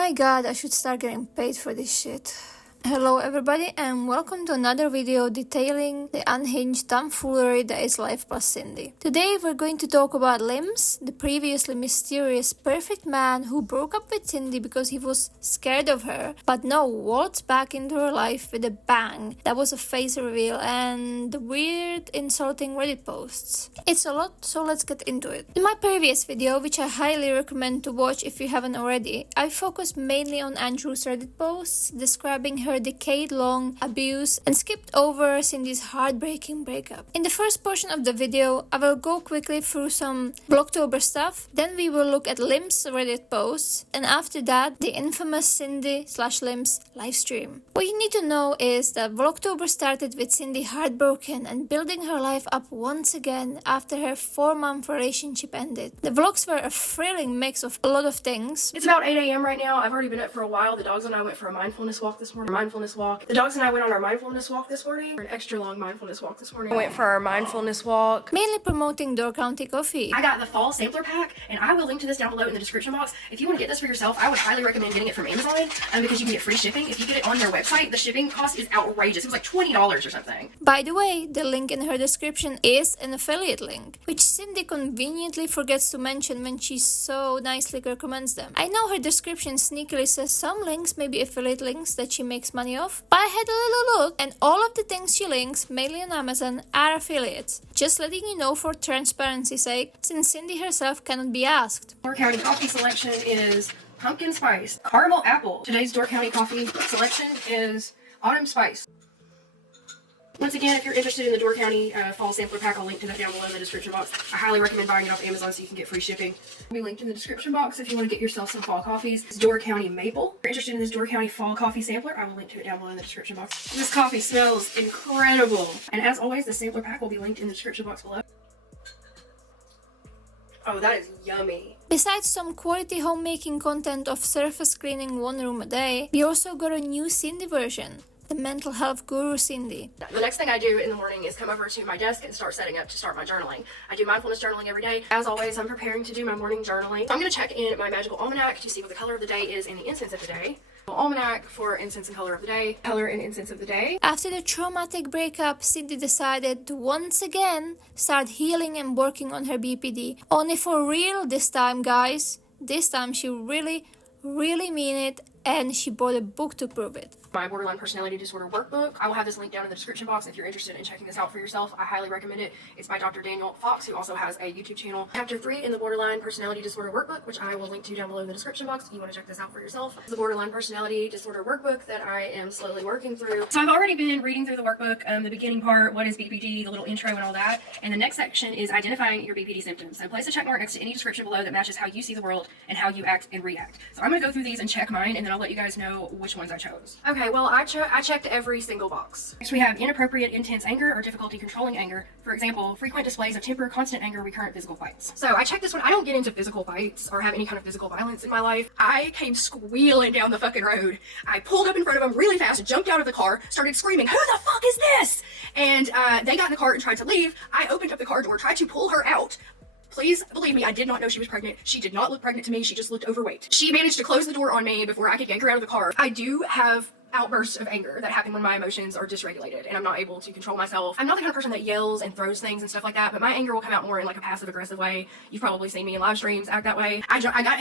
My god, I should start getting paid for this shit. Hello everybody and welcome to another video detailing the unhinged tomfoolery that is LifePlusCindy. Today we're going to talk about Limbz, the previously mysterious perfect man who broke up with Cindy because he was scared of her, but now waltzed back into her life with a bang. That was a face reveal and the weird insulting Reddit posts. It's a lot, so let's get into it. In my previous video, which I highly recommend to watch if you haven't already, I focused mainly on Andrew's Reddit posts describing her decade-long abuse and skipped over Cindy's heartbreaking breakup. In the first portion of the video, I will go quickly through some Vlogtober stuff, then we will look at Limbz Reddit posts, and after that, the infamous Cindy/Limbz livestream. What you need to know is that Vlogtober started with Cindy heartbroken and building her life up once again after her 4-month relationship ended. The vlogs were a thrilling mix of a lot of things. It's about 8 a.m. right now. I've already been up for a while. The dogs and I went for a mindfulness walk this morning. The dogs and I went on our mindfulness walk this morning. An extra long mindfulness walk this morning. I went for our mindfulness walk. Mainly promoting Door County coffee. I got the fall sampler pack and I will link to this down below in the description box. If you want to get this for yourself, I would highly recommend getting it from Amazon because you can get free shipping. If you get it on their website, the shipping cost is outrageous. It was like $20 or something. By the way, the link in her description is an affiliate link, which Cindy conveniently forgets to mention when she so nicely recommends them. I know her description sneakily says some links may be affiliate links that she makes money off, but I had a little look and all of the things she links, mainly on Amazon, are affiliates. Just letting you know for transparency's sake, since Cindy herself cannot be asked. Door County coffee selection is pumpkin spice, caramel apple. Today's Door County coffee selection is autumn spice. Once again, if you're interested in the Door County fall sampler pack, I'll link to that down below in the description box. I highly recommend buying it off Amazon so you can get free shipping. It'll be linked in the description box if you want to get yourself some fall coffees. It's Door County Maple. If you're interested in this Door County fall coffee sampler, I will link to it down below in the description box. This coffee smells incredible. And as always, the sampler pack will be linked in the description box below. Oh, that is yummy. Besides some quality homemaking content of surface cleaning 1 room a day, we also got a new Cindy version. The mental health guru Cindy. The next thing I do in the morning is come over to my desk and start setting up to start my journaling. I do mindfulness journaling every day. As always, I'm preparing to do my morning journaling. So I'm going to check in my magical almanac to see what the color of the day is and the incense of the day. Almanac for incense and color of the day. Color and incense of the day. After the traumatic breakup, Cindy decided to once again start healing and working on her BPD. Only for real this time, guys. This time she really mean it, and she bought a book to prove it. My borderline personality disorder workbook. I will have this link down in the description box if you're interested in checking this out for yourself. I highly recommend it. It's by Dr. Daniel Fox, who also has a YouTube channel. Chapter 3 in the borderline personality disorder workbook, which I will link to down below in the description box if you want to check this out for yourself. It's the borderline personality disorder workbook that I am slowly working through. So I've already been reading through the workbook, the beginning part, what is BPD, the little intro and all that. And the next section is identifying your BPD symptoms. So place a check mark next to any description below that matches how you see the world and how you act and react. So I'm going to go through these and check mine, and then I'll let you guys know which ones I chose. Okay, well, I checked every single box. Next we have inappropriate intense anger or difficulty controlling anger. For example, frequent displays of temper, constant anger, recurrent physical fights. So I checked this one. I don't get into physical fights or have any kind of physical violence in my life. I came squealing down the fucking road. I pulled up in front of them really fast, jumped out of the car, started screaming, "Who the fuck is this?" And they got in the car and tried to leave. I opened up the car door, tried to pull her out. Please believe me, I did not know she was pregnant. She did not look pregnant to me. She just looked overweight. She managed to close the door on me before I could yank her out of the car. I do have outbursts of anger that happen when my emotions are dysregulated and I'm not able to control myself. I'm not the kind of person that yells and throws things and stuff like that, but my anger will come out more in like a passive aggressive way. You've probably seen me in live streams act that way.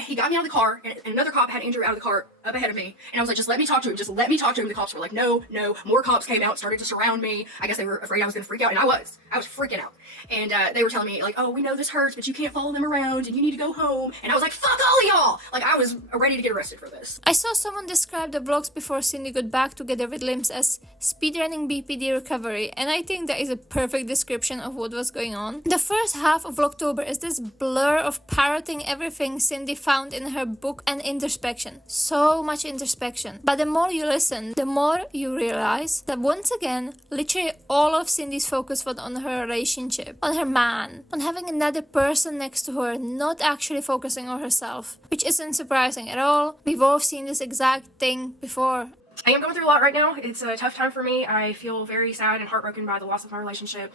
He got me out of the car, and another cop had Andrew out of the car up ahead of me, and I was like, just let me talk to him, just let me talk to him. The cops were like, no. More cops came out, started to surround me. I guess they were afraid I was gonna freak out, and I was freaking out. And they were telling me like, oh, we know this hurts, but you can't follow them around and you need to go home. And I was like, fuck all y'all. Like, I was ready to get arrested for this. I saw someone describe the vlogs before Cindy got back together with Limbz as speedrunning BPD recovery, and I think that is a perfect description of what was going on. The first half of Vlogtober is this blur of parroting everything Cindy found in her book and introspection. So much introspection. But the more you listen, the more you realize that once again, literally all of Cindy's focus was on her relationship, on her man, on having another person next to her, not actually focusing on herself, which isn't surprising at all. We've all seen this exact thing before. I am going through a lot right now. It's a tough time for me. I feel very sad and heartbroken by the loss of my relationship.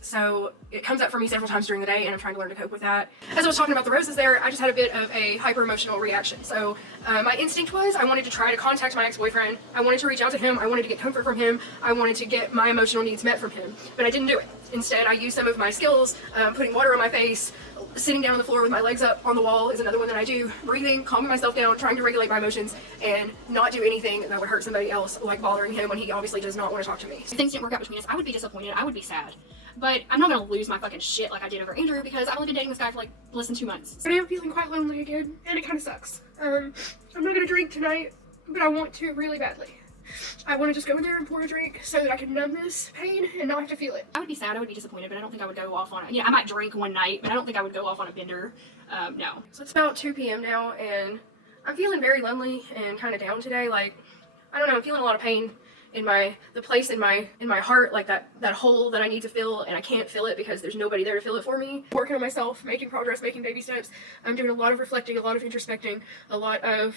So it comes up for me several times during the day, and I'm trying to learn to cope with that. As I was talking about the roses there, I just had a bit of a hyper-emotional reaction. So my instinct was I wanted to try to contact my ex-boyfriend. I wanted to reach out to him. I wanted to get comfort from him. I wanted to get my emotional needs met from him. But I didn't do it. Instead, I used some of my skills, putting water on my face, sitting down on the floor with my legs up on the wall is another one that I do. Breathing, calming myself down, trying to regulate my emotions, and not do anything that would hurt somebody else, like bothering him when he obviously does not want to talk to me. If things didn't work out between us, I would be disappointed. I would be sad. But I'm not gonna lose my fucking shit like I did over Andrew, because I've only been dating this guy for like less than 2 months. But I am feeling quite lonely again, and it kind of sucks. I'm not gonna drink tonight, but I want to really badly. I want to just go in there and pour a drink so that I can numb this pain and not have to feel it. I would be sad, I would be disappointed, but I don't think I would go off on I might drink one night, but I don't think I would go off on a bender. No. So it's about 2 p.m. now, and I'm feeling very lonely and kind of down today. Like, I don't know, I'm feeling a lot of pain in the place in my heart, like that hole that I need to fill, and I can't fill it because there's nobody there to fill it for me. Working on myself, making progress, making baby steps. I'm doing a lot of reflecting, a lot of introspecting, a lot of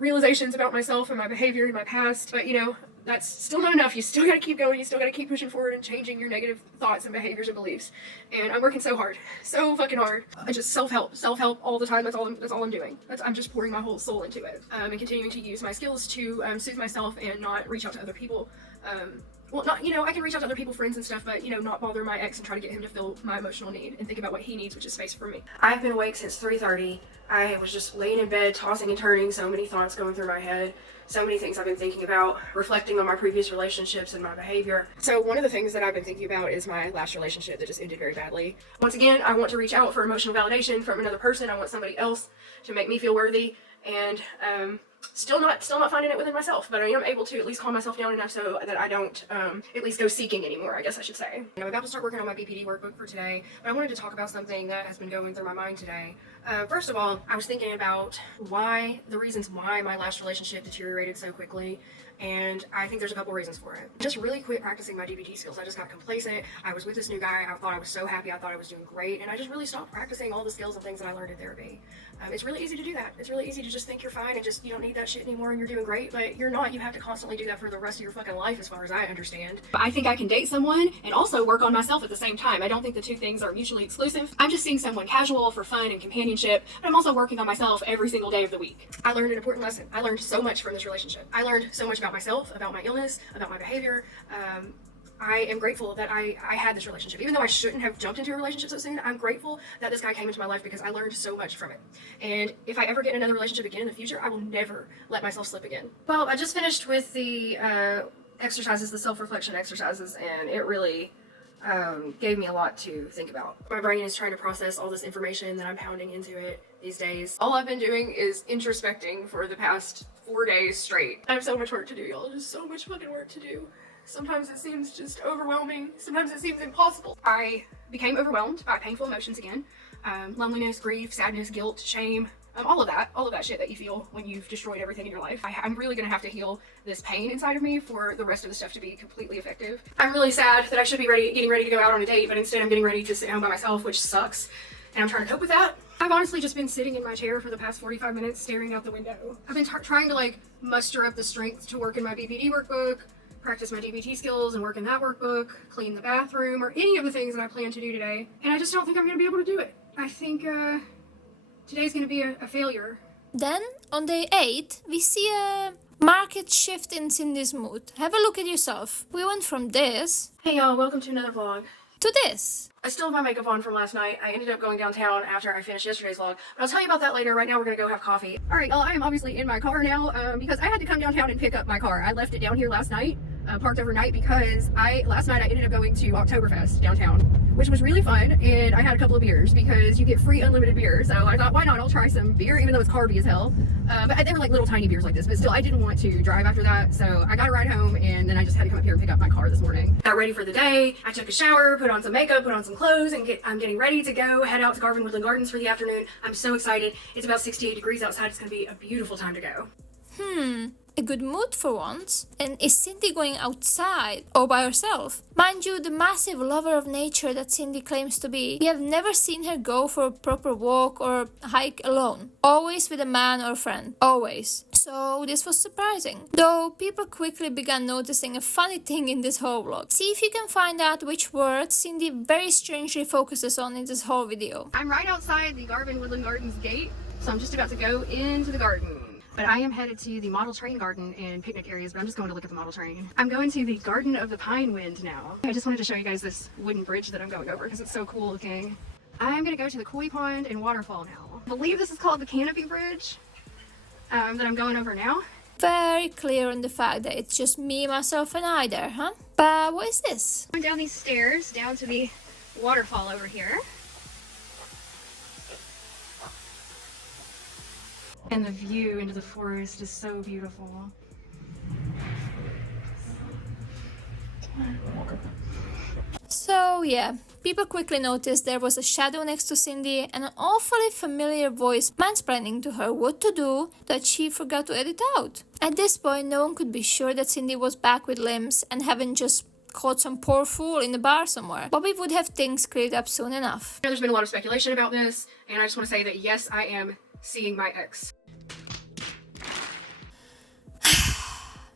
realizations about myself and my behavior in my past. But you know, that's still not enough. You still gotta keep going. You still gotta keep pushing forward and changing your negative thoughts and behaviors and beliefs. And I'm working so hard, so fucking hard. I just self-help all the time. That's all I'm doing. I'm just pouring my whole soul into it, and continuing to use my skills to soothe myself and not reach out to other people. Well, not, you know, I can reach out to other people, friends and stuff, but, you know, not bother my ex and try to get him to fill my emotional need and think about what he needs, which is space for me. I've been awake since 3:30. I was just laying in bed, tossing and turning, so many thoughts going through my head, so many things I've been thinking about, reflecting on my previous relationships and my behavior. So one of the things that I've been thinking about is my last relationship that just ended very badly. Once again, I want to reach out for emotional validation from another person. I want somebody else to make me feel worthy, and still not finding it within myself, but I am able to at least calm myself down enough so that I don't at least go seeking anymore, I guess I should say. I'm about to start working on my BPD workbook for today, but I wanted to talk about something that has been going through my mind today. First of all, I was thinking about the reasons why my last relationship deteriorated so quickly, and I think there's a couple reasons for it. Just really quit practicing my DBT skills. I just got complacent. I was with this new guy. I thought I was so happy. I thought I was doing great, and I just really stopped practicing all the skills and things that I learned in therapy. It's really easy to do that. It's really easy to just think you're fine and just you don't need that shit anymore and you're doing great, but you're not. You have to constantly do that for the rest of your fucking life, as far as I understand. I think I can date someone and also work on myself at the same time. I don't think the two things are mutually exclusive. I'm just seeing someone casual for fun and companionship, but I'm also working on myself every single day of the week. I learned an important lesson. I learned so much from this relationship. I learned so much about myself, about my illness, about my behavior. I am grateful that I had this relationship. Even though I shouldn't have jumped into a relationship so soon, I'm grateful that this guy came into my life because I learned so much from it. And if I ever get in another relationship again in the future, I will never let myself slip again. Well, I just finished with the exercises, the self-reflection exercises, and it really gave me a lot to think about. My brain is trying to process all this information that I'm pounding into it these days. All I've been doing is introspecting for the past 4 days straight. I have so much work to do, y'all. Just so much fucking work to do. Sometimes it seems just overwhelming. Sometimes it seems impossible. I became overwhelmed by painful emotions again. Loneliness, grief, sadness, guilt, shame, all of that shit that you feel when you've destroyed everything in your life. I'm really gonna have to heal this pain inside of me for the rest of the stuff to be completely effective. I'm really sad that I should be getting ready to go out on a date, but instead I'm getting ready to sit home by myself, which sucks. And I'm trying to cope with that. I've honestly just been sitting in my chair for the past 45 minutes staring out the window. I've been trying to like muster up the strength to work in my BPD workbook, practice my DBT skills and work in that workbook, clean the bathroom, or any of the things that I plan to do today. And I just don't think I'm gonna be able to do it. I think today's gonna be a failure. Then, on day 8, we see a marked shift in Cindy's mood. Have a look at yourself. We went from this... Hey y'all, welcome to another vlog. ...to this. I still have my makeup on from last night. I ended up going downtown after I finished yesterday's vlog, but I'll tell you about that later. Right now we're gonna go have coffee. Alright, I am obviously in my car now because I had to come downtown and pick up my car. I left it down here last night, parked overnight, because last night I ended up going to Oktoberfest downtown, which was really fun, and I had a couple of beers because you get free unlimited beer, so I thought, why not? I'll try some beer, even though it's carby as hell. But they were like little tiny beers like this, but still I didn't want to drive after that, so I got a ride home, and then I just had to come up here and pick up my car this morning. Got ready for the day. I took a shower, put on some makeup, put on some clothes, and I'm getting ready to go head out to Garvin Woodland Gardens for the afternoon. I'm so excited. It's about 68 degrees outside. It's gonna be a beautiful time to go. a good mood for once. And is Cindy going outside all by herself? Mind you, the massive lover of nature that Cindy claims to be, we have never seen her go for a proper walk or hike alone. Always with a man or friend. Always. So this was surprising. Though people quickly began noticing a funny thing in this whole vlog. See if you can find out which words Cindy very strangely focuses on in this whole video. I'm right outside the Garvin Woodland Gardens gate, so I'm just about to go into the garden. But I am headed to the model train garden and picnic areas, but I'm just going to look at the model train. I'm going to the Garden of the Pine Wind now. I just wanted to show you guys this wooden bridge that I'm going over because it's so cool looking. I'm going to go to the Koi Pond and waterfall now. I believe this is called the Canopy Bridge that I'm going over now. Very clear on the fact that it's just me, myself, and I there, huh? But what is this? Going down these stairs down to the waterfall over here. And the view into the forest is so beautiful. So yeah, people quickly noticed there was a shadow next to Cindy and an awfully familiar voice mansplaining to her what to do that she forgot to edit out. At this point, no one could be sure that Cindy was back with Limbz and haven't just caught some poor fool in the bar somewhere. Bobby would have things cleared up soon enough. There's been a lot of speculation about this, and I just want to say that yes, I am seeing my ex.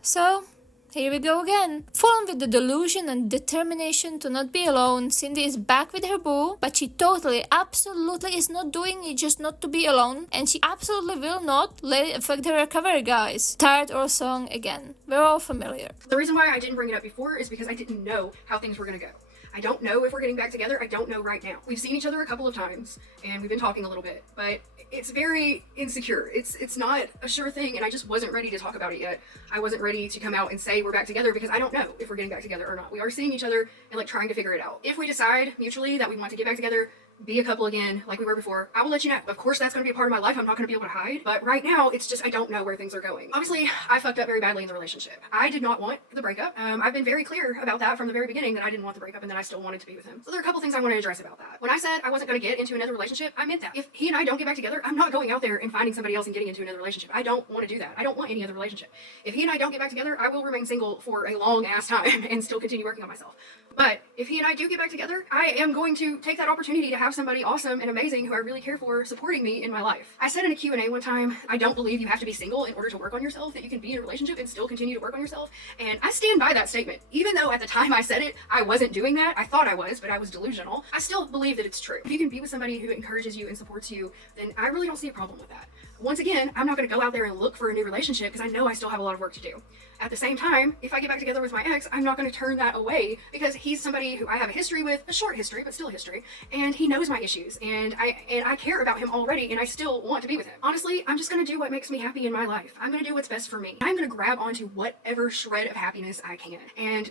So, here we go again. Full on with the delusion and determination to not be alone, Cindy is back with her boo, but she totally, absolutely is not doing it just not to be alone, and she absolutely will not let it affect her recovery, guys. Tired or song again. We're all familiar. The reason why I didn't bring it up before is because I didn't know how things were going to go. I don't know if we're getting back together. I don't know right now. We've seen each other a couple of times and we've been talking a little bit, but it's very insecure. It's not a sure thing, and I just wasn't ready to talk about it yet. I wasn't ready to come out and say we're back together because I don't know if we're getting back together or not. We are seeing each other and like trying to figure it out. If we decide mutually that we want to get back together, be a couple again like we were before, I will let you know. Of course, that's going to be a part of my life. I'm not going to be able to hide, but right now it's just I don't know where things are going. Obviously, I fucked up very badly in the relationship. I did not want the breakup. I've been very clear about that from the very beginning, that I didn't want the breakup and that I still wanted to be with him. So there are a couple things I want to address about that. When I said I wasn't going to get into another relationship, I meant that. If he and I don't get back together, I'm not going out there and finding somebody else and getting into another relationship. I don't want to do that. I don't want any other relationship. If he and I don't get back together, I will remain single for a long ass time and still continue working on myself. But if he and I do get back together, I am going to take that opportunity to have somebody awesome and amazing who I really care for supporting me in my life. I said in a Q&A one time, I don't believe you have to be single in order to work on yourself, that you can be in a relationship and still continue to work on yourself. And I stand by that statement. Even though at the time I said it, I wasn't doing that. I thought I was, but I was delusional. I still believe that it's true. If you can be with somebody who encourages you and supports you, then I really don't see a problem with that. Once again, I'm not going to go out there and look for a new relationship because I know I still have a lot of work to do. At the same time, if I get back together with my ex, I'm not going to turn that away because he's somebody who I have a history with, a short history, but still a history, and he knows my issues, and I care about him already, and I still want to be with him. Honestly, I'm just going to do what makes me happy in my life. I'm going to do what's best for me. I'm going to grab onto whatever shred of happiness I can, and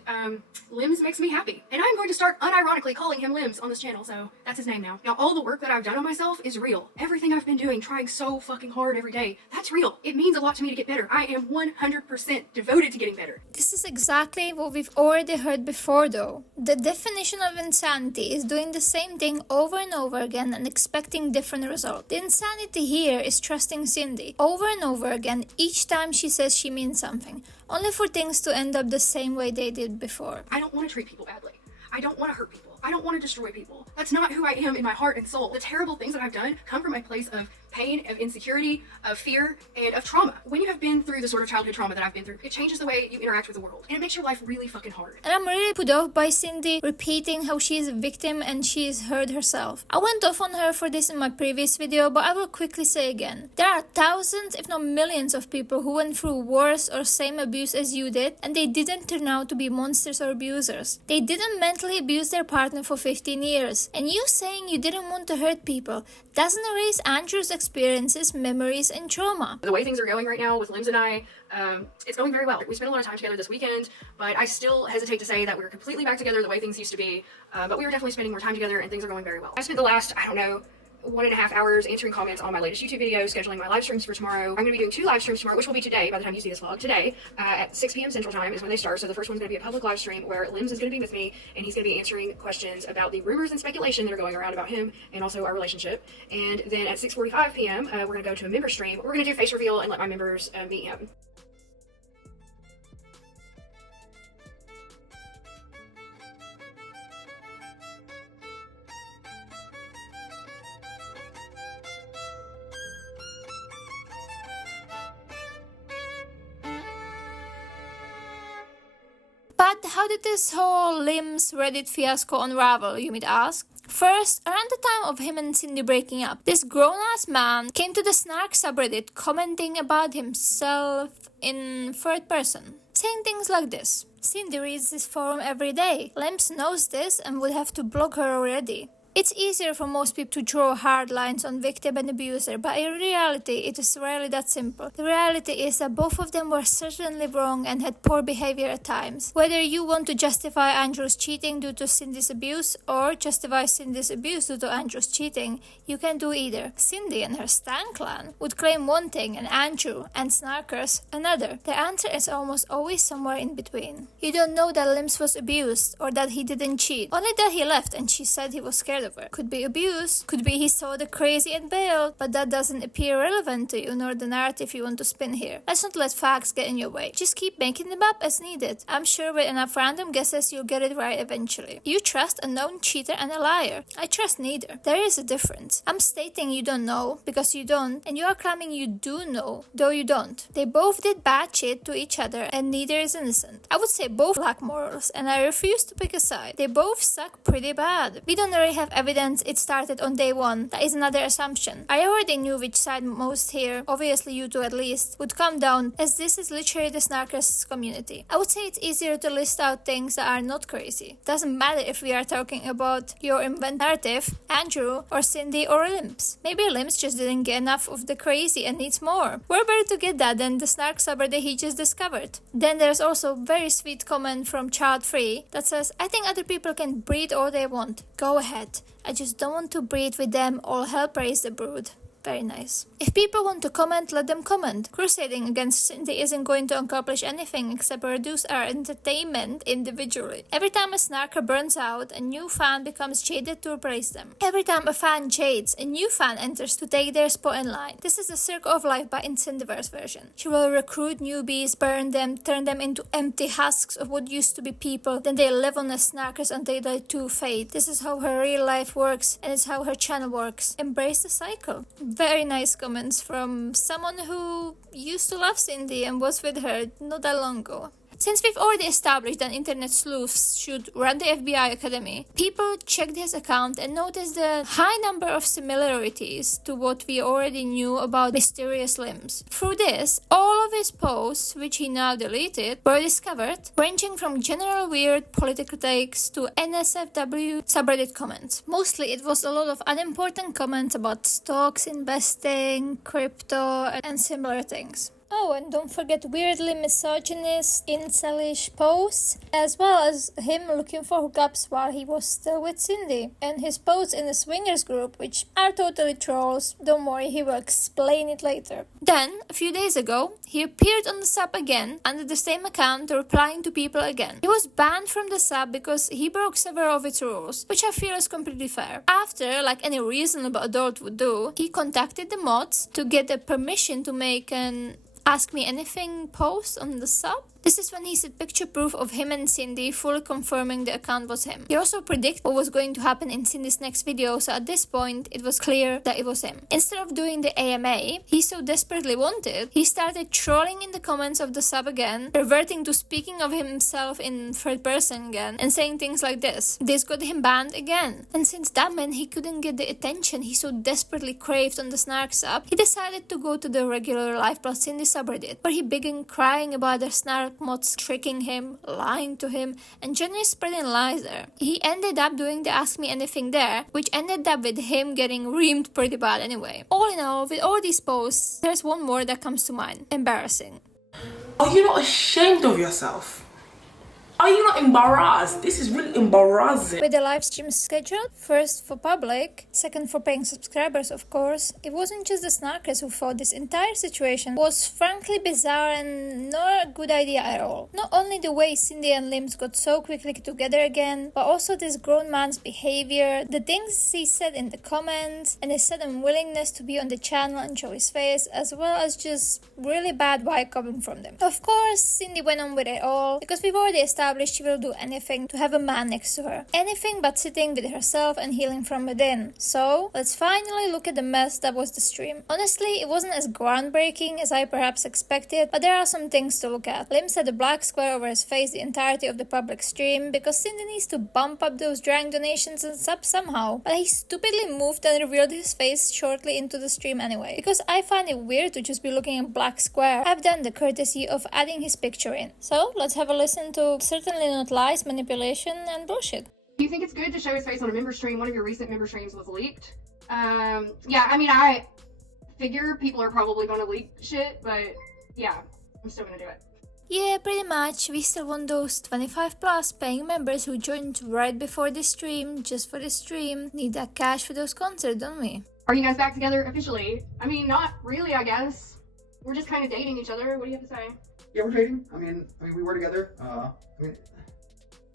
Limbz makes me happy, and I'm going to start unironically calling him Limbz on this channel, so that's his name now. Now, all the work that I've done on myself is real. Everything I've been doing, trying so fucking hard every day, that's real. It means a lot to me to get better. I am 100% devoted to getting better. This is exactly what we've already heard before though. The definition of insanity is doing the same thing over and over again and expecting different results. The insanity here is trusting Cindy over and over again each time she says she means something, only for things to end up the same way they did before. I don't want to treat people badly. I don't want to hurt people. I don't want to destroy people. That's not who I am in my heart and soul. The terrible things that I've done come from a place of pain, of insecurity, of fear, and of trauma. When you have been through the sort of childhood trauma that I've been through, it changes the way you interact with the world, and it makes your life really fucking hard. And I'm really put off by Cindy repeating how she is a victim and she is hurt herself. I went off on her for this in my previous video, but I will quickly say again. There are thousands, if not millions of people who went through worse or same abuse as you did, and they didn't turn out to be monsters or abusers. They didn't mentally abuse their partner for 15 years. And you saying you didn't want to hurt people doesn't erase Andrew's experiences, memories, and trauma. The way things are going right now with Limbz and I, it's going very well. We spent a lot of time together this weekend, but I still hesitate to say that we're completely back together the way things used to be, but we are definitely spending more time together and things are going very well. I spent the last, I don't know, 1.5 hours answering comments on my latest YouTube video, scheduling my live streams for tomorrow. I'm going to be doing 2 live streams tomorrow, which will be today by the time you see this vlog. Today at 6 p.m. Central Time is when they start. So the first one's going to be a public live stream where Limbz is going to be with me, and he's going to be answering questions about the rumors and speculation that are going around about him and also our relationship. And then at 6:45 p.m. We're going to go to a member stream. We're going to do face reveal and let my members meet him. But how did this whole Limbz Reddit fiasco unravel, you might ask? First, around the time of him and Cindy breaking up, this grown-ass man came to the snark subreddit commenting about himself in third person, saying things like this. Cindy reads this forum every day. Limbz knows this and would have to block her already. It's easier for most people to draw hard lines on victim and abuser, but in reality, it is rarely that simple. The reality is that both of them were certainly wrong and had poor behavior at times. Whether you want to justify Andrew's cheating due to Cindy's abuse or justify Cindy's abuse due to Andrew's cheating, you can do either. Cindy and her Stan clan would claim one thing and Andrew and snarkers another. The answer is almost always somewhere in between. You don't know that Limbz was abused or that he didn't cheat, only that he left and she said he was scared of her. Could be abuse, could be he saw the crazy and bailed, but that doesn't appear relevant to you nor the narrative you want to spin here. Let's not let facts get in your way. Just keep making them up as needed. I'm sure with enough random guesses you'll get it right eventually. You trust a known cheater and a liar. I trust neither. There is a difference. I'm stating you don't know because you don't, and you are claiming you do know, though you don't. They both did bad shit to each other and neither is innocent. I would say both lack morals and I refuse to pick a side. They both suck pretty bad. We don't really have evidence it started on day one. That is another assumption. I already knew which side most here, obviously you two at least, would come down, as this is literally the snarkers community. I would say it's easier to list out things that are not crazy. Doesn't matter if we are talking about your invent narrative, Andrew, or Cindy, or Limbz. Maybe Limbz just didn't get enough of the crazy and needs more. We're better to get that than the snark subreddit he just discovered. Then there's also a very sweet comment from Child Free that says, I think other people can breed all they want. Go ahead. I just don't want to breed with them. All hell praise the brood. Very nice. If people want to comment, let them comment. Crusading against Cindy isn't going to accomplish anything except reduce our entertainment individually. Every time a snarker burns out, a new fan becomes jaded to replace them. Every time a fan jades, a new fan enters to take their spot in line. This is the circle of life but in Cindyverse version. She will recruit newbies, burn them, turn them into empty husks of what used to be people, then they live on as snarkers until they too fade. This is how her real life works and it's how her channel works. Embrace the cycle. Very nice comments from someone who used to love Cindy and was with her not that long ago. Since we've already established that internet sleuths should run the FBI Academy, people checked his account and noticed the high number of similarities to what we already knew about mysterious Limbz. Through this, all of his posts, which he now deleted, were discovered, ranging from general weird political takes to NSFW subreddit comments. Mostly it was a lot of unimportant comments about stocks, investing, crypto, and similar things. Oh, and don't forget weirdly misogynist, incelish posts, as well as him looking for hookups while he was still with Cindy, and his posts in the swingers group, which are totally trolls. Don't worry, he will explain it later. Then, a few days ago, he appeared on the sub again, under the same account, replying to people again. He was banned from the sub because he broke several of its rules, which I feel is completely fair. After, like any reasonable adult would do, he contacted the mods to get the permission to make an Ask Me Anything post on the sub. This is when he said picture proof of him and Cindy, fully confirming the account was him. He also predicted what was going to happen in Cindy's next video, so at this point it was clear that it was him. Instead of doing the AMA he so desperately wanted, he started trolling in the comments of the sub again, reverting to speaking of himself in third person again, and saying things like this. This got him banned again. And since that meant he couldn't get the attention he so desperately craved on the snark sub, he decided to go to the regular LifePlusCindy subreddit, where he began crying about the snark mods tricking him, lying to him, and generally spreading lies there. He ended up doing the Ask Me Anything there, which ended up with him getting reamed pretty bad anyway. All in all, with all these posts, there's one more that comes to mind. Embarrassing. Are you not ashamed of yourself? Are you not embarrassed? This is really embarrassing. With the live stream scheduled, first for public, second for paying subscribers of course, it wasn't just the snarkers who thought this entire situation was frankly bizarre and not a good idea at all. Not only the way Cindy and Limbz got so quickly together again, but also this grown man's behavior, the things he said in the comments, and his sudden willingness to be on the channel and show his face, as well as just really bad vibe coming from them. Of course, Cindy went on with it all, because we've already established she will do anything to have a man next to her. Anything but sitting with herself and healing from within. So, let's finally look at the mess that was the stream. Honestly, it wasn't as groundbreaking as I perhaps expected, but there are some things to look at. Limbz had a black square over his face the entirety of the public stream, because Cindy needs to bump up those drank donations and subs somehow, but he stupidly moved and revealed his face shortly into the stream anyway, because I find it weird to just be looking at black square. I've done the courtesy of adding his picture in. So, let's have a listen to certainly not lies, manipulation, and bullshit. Do you think it's good to show his face on a member stream? One of your recent member streams was leaked. Yeah, I mean, I figure people are probably going to leak shit, but yeah, I'm still going to do it. Yeah, pretty much. We still want those 25 plus paying members who joined right before the stream, just for the stream. Need that cash for those concerts, don't we? Are you guys back together officially? I mean, not really, I guess. We're just kind of dating each other. What do you have to say? Yeah, we're dating. I mean, we were together. I mean,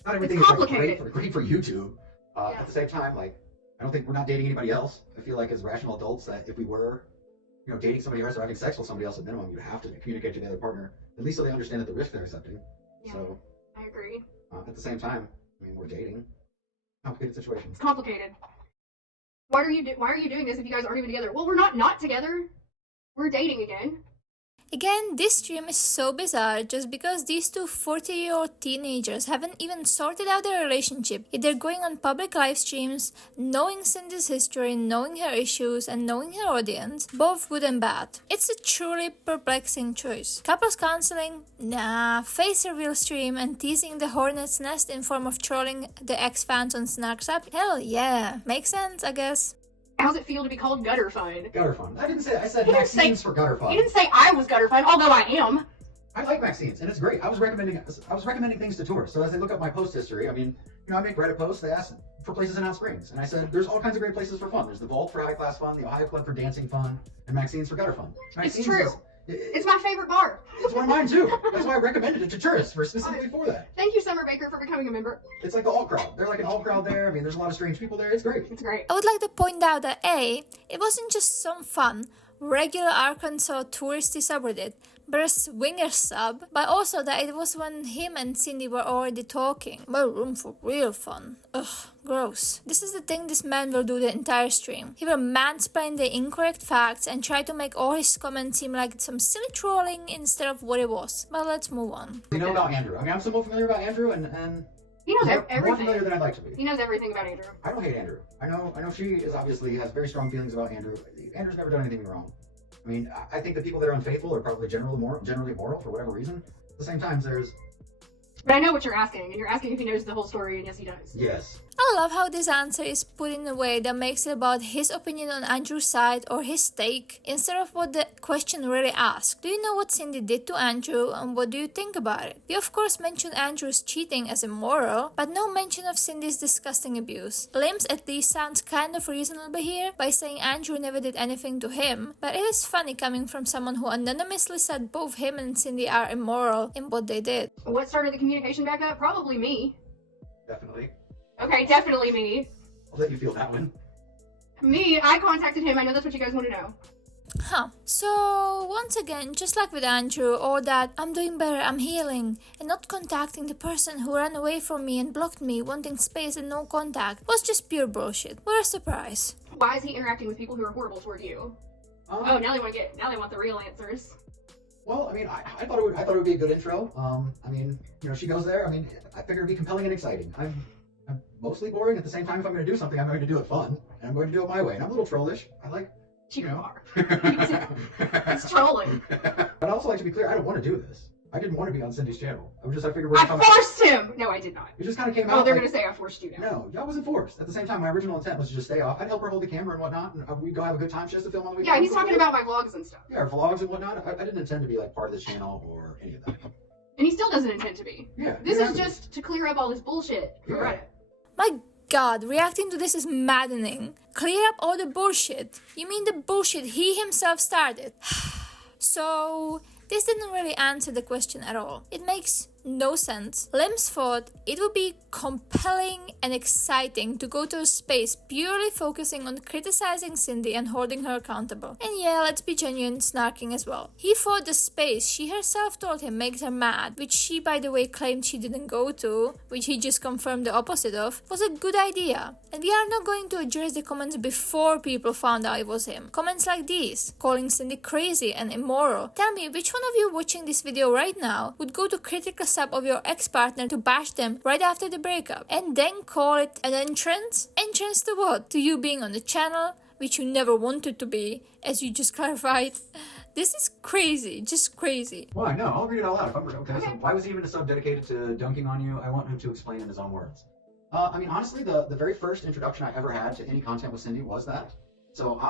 not everything It's is like complicated. great for YouTube. Yeah. At the same time, like, I don't think we're not dating anybody else. I feel like as rational adults that if we were, dating somebody else or having sex with somebody else at minimum, you have to communicate to the other partner, at least so they understand that the risk they're accepting. Yeah, So, I agree. at the same time, I mean, we're dating. Complicated situation. It's complicated. Why are you doing this if you guys aren't even together? Well, we're not together. We're dating again. Again, this stream is so bizarre just because these two 40-year-old teenagers haven't even sorted out their relationship. Yet they're going on public live streams, knowing Cindy's history, knowing her issues, and knowing her audience, both good and bad. It's a truly perplexing choice. Couples counseling? Nah. Face reveal stream and teasing the hornet's nest in form of trolling the ex-fans on Snark's app? Hell yeah. Makes sense, I guess. How's it feel to be called gutter fun? Gutter fun. I said You didn't say- Maxine's for gutter fun. You didn't say I was gutter fun, although I am. I like Maxine's, and it's great. I was recommending things to tourists. So as they look up my post history, I mean, I make Reddit posts. They ask for places in Hot Springs, and I said there's all kinds of great places for fun. There's the Vault for high class fun, the Ohio Club for dancing fun, and Maxine's for gutter fun. Maxine's true. It's my favorite bar. It's one of mine too. That's why I recommended it to tourists specifically for that. Thank you, Summer Baker, for becoming a member. It's like the alt crowd. They're like an alt crowd there. I mean, there's a lot of strange people there. It's great. It's great. I would like to point out that A, it wasn't just some fun, regular Arkansas touristy subreddit, but a swinger sub, but also that it was when him and Cindy were already talking. More room for real fun. Ugh, gross. This is the thing this man will do the entire stream. He will mansplain the incorrect facts and try to make all his comments seem like some silly trolling instead of what it was. But let's move on. You know about Andrew. I mean, I'm somewhat familiar about Andrew, and He knows more everything. familiar than I'd like to be. He knows everything about Andrew. I don't hate Andrew. I know she is obviously has very strong feelings about Andrew. Andrew's never done anything wrong. I mean, I think the people that are unfaithful are probably generally immoral for whatever reason. At the same time, there's... But I know what you're asking, and you're asking if he knows the whole story, and yes, he does. Yes. I love how this answer is put in a way that makes it about his opinion on Andrew's side or his take, instead of what the question really asks. Do you know what Cindy did to Andrew, and what do you think about it? We of course mentioned Andrew's cheating as immoral, but no mention of Cindy's disgusting abuse. Limbz at least sounds kind of reasonable here by saying Andrew never did anything to him, but it is funny coming from someone who anonymously said both him and Cindy are immoral in what they did. What started the communication back up? Probably me. Definitely. Okay, definitely me. I'll let you feel that one. Me, I contacted him. I know that's what you guys want to know. Huh. So, once again, just like with Andrew, or that I'm doing better, I'm healing, and not contacting the person who ran away from me and blocked me, wanting space and no contact, was just pure bullshit. What a surprise. Why is he interacting with people who are horrible toward you? Oh, now they want the real answers. Well, I mean, I thought it would be a good intro. I mean, she goes there. I mean, I figured it'd be compelling and exciting. I'm mostly boring. At the same time, if I'm going to do something, I'm going to do it fun, and I'm going to do it my way. And I'm a little trollish. I like, You are. It's trolling. But I also like to be clear. I don't want to do this. I didn't want to be on Cindy's channel. I figured we're I gonna come forced him! No, I did not. It just kind of came out. Oh, they're like, going to say I forced you now. No, I wasn't forced. At the same time, my original intent was to just stay off. I'd help her hold the camera and whatnot, and we'd go have a good time. She has to film on the weekend. Yeah, he's talking about my vlogs and stuff. Yeah, our vlogs and whatnot. I didn't intend to be like part of this channel or any of that. And he still doesn't intend to be. Yeah. This is just to clear up all this bullshit for Reddit. My God, reacting to this is maddening. Clear up all the bullshit. You mean the bullshit he himself started? So, this didn't really answer the question at all. It makes no sense. Limbz thought it would be compelling and exciting to go to a space purely focusing on criticizing Cindy and holding her accountable. And yeah, let's be genuine, snarking as well. He thought the space she herself told him makes her mad, which she by the way claimed she didn't go to, which he just confirmed the opposite of, was a good idea. And we are not going to address the comments before people found out it was him. Comments like these, calling Cindy crazy and immoral. Tell me, which one of you watching this video right now would go to critical sub of your ex-partner to bash them right after the breakup and then call it an entrance? Entrance to what? To you being on the channel, which you never wanted to be, as you just clarified. This is crazy, just crazy. Well, I know. I'll read it all out if I'm okay. So why was he even a sub dedicated to dunking on you? I want him to explain in his own words. I mean, honestly, the very first introduction I ever had to any content with Cindy was that. So